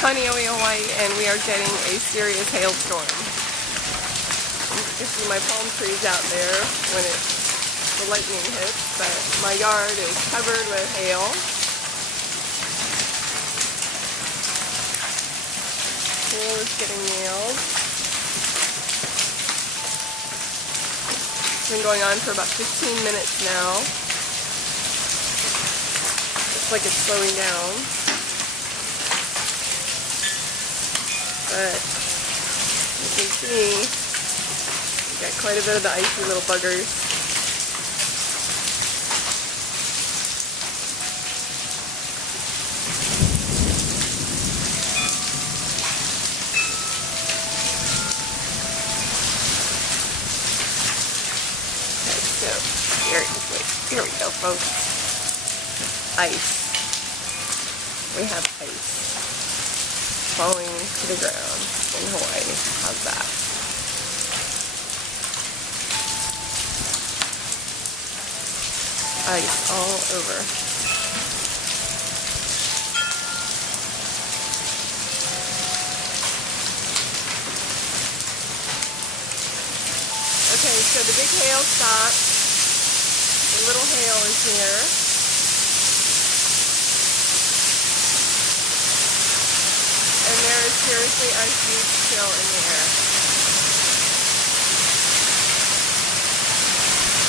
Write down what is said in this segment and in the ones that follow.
Kaneohe, Hawaii, and we are getting a serious hailstorm. You can see my palm trees out there when the lightning hits, but my yard is covered with hail. Hail is getting nailed. It's been going on for about 15 minutes now. Looks like it's slowing down. But you can see, we got quite a bit of the icy little buggers. Okay, so here we go, folks. Ice. We have ice falling to the ground in Hawaii. How's that? Ice all over. Okay, so the big hail stopped. The little hail is here. And there is seriously a huge chill in the air.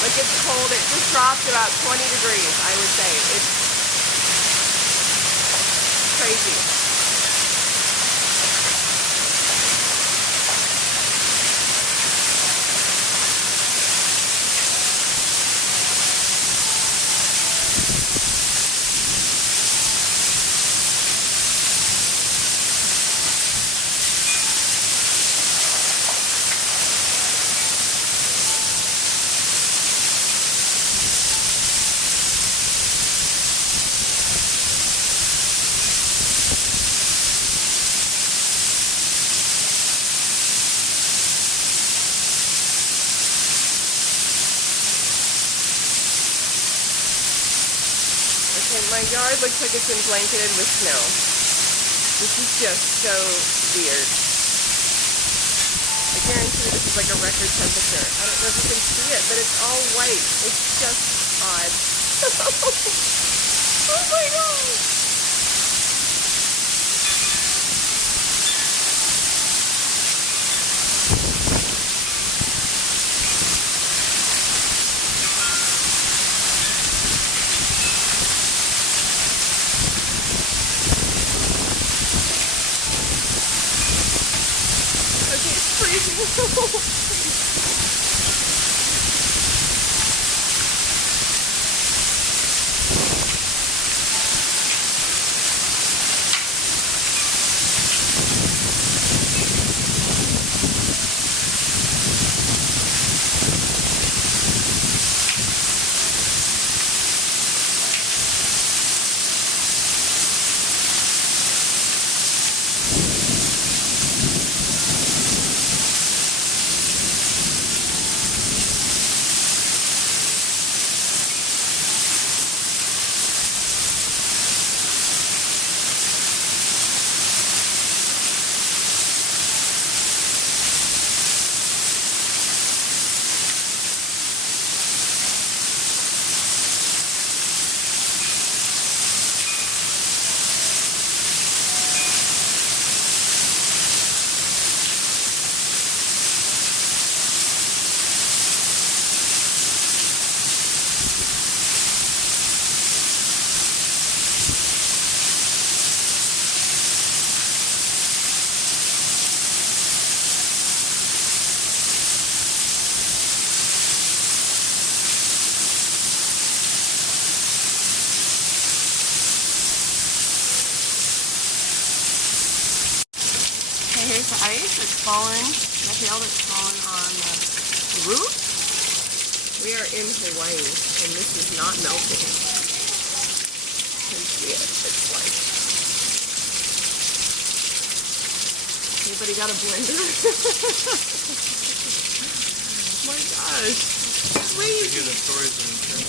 Like, it's cold. It just dropped about 20 degrees, I would say. It's crazy. And my yard looks like it's been blanketed with snow. This is just so weird. I guarantee this is like a record temperature. I don't know if you can see it, but it's all white. It's just odd. Oh my gosh! Here's the ice that's fallen, the hail that's fallen on the roof. We are in Hawaii, and this is not melting. You can see it. It's like... Anybody got a blender? Oh my gosh. Crazy.